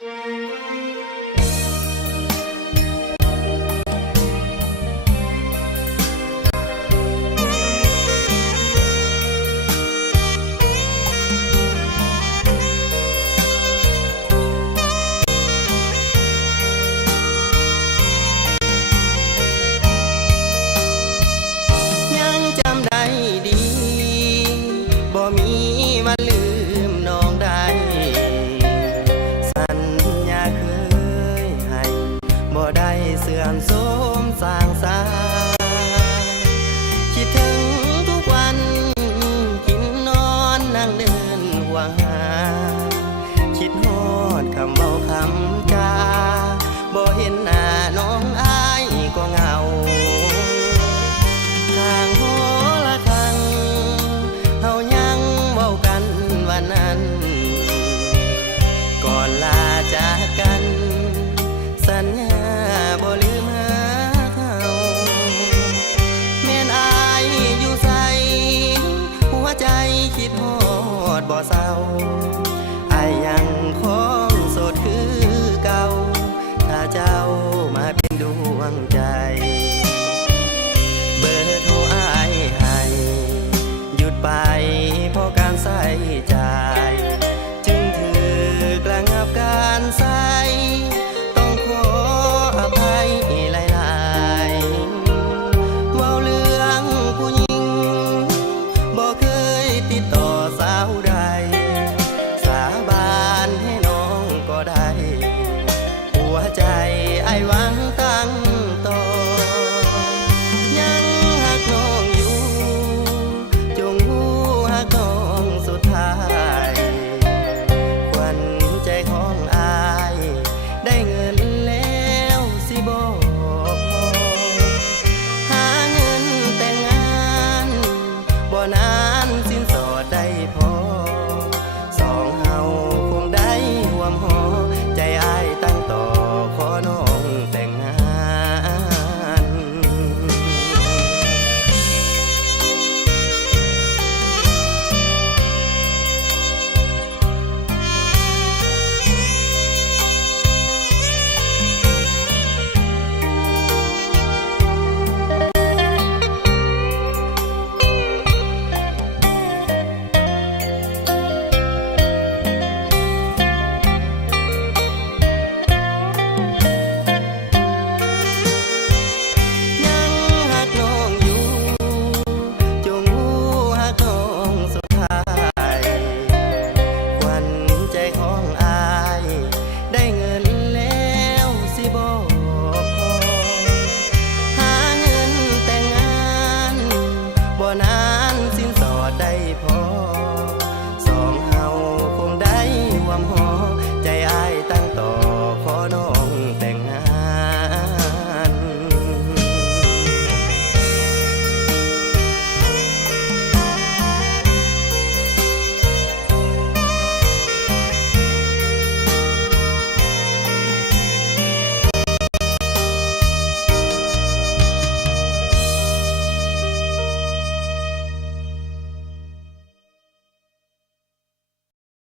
ยังจำได้ดีบ่มีวันลืมน้องได้สัญญาเคยให้บ่ได้เสื่อมโทรมสร้างสาคิดถึงทุกวันกินนอนนั่งเดินห่วงหาคิดฮอดคำเว้าคำจาบ่เห็นหน้าน้องอายก็เหงาทางหอละครั้งเฮายังเว้ากันวันนั้นก่อนลาจากกันสัญญาบ่ลืมหาเขาแม่นอายอยู่ไสหัวใจคิดฮอดบ่เศร้า